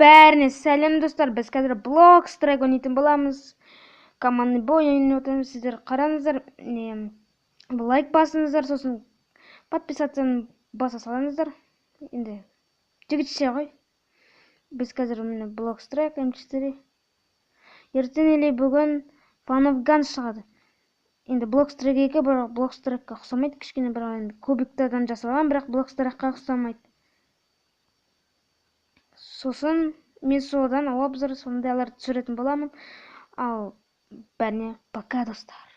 Бәріне сәлем достар, біз қазір Bloxstrike ойнайтын боламыз. Командный бой ойнап отырмыз. Сіздер қараңыздар, лайк басыңыздар, сосын подписацияны баса салыңыздар. Енді жігітше ғой. Біз қазір Bloxstrike М4. Ертең или бүгін Fun of Guns шығады. Енді Bloxstrike 2, бірақ Bloxstrike'қа ұқсамайды, кішкене бір кубиктардан жасалған, бірақ Bloxstrike'қа ұқсамайды. Сосын мен содан обзор сондайлар түсіретін боламын. Ал бәріне пока достар.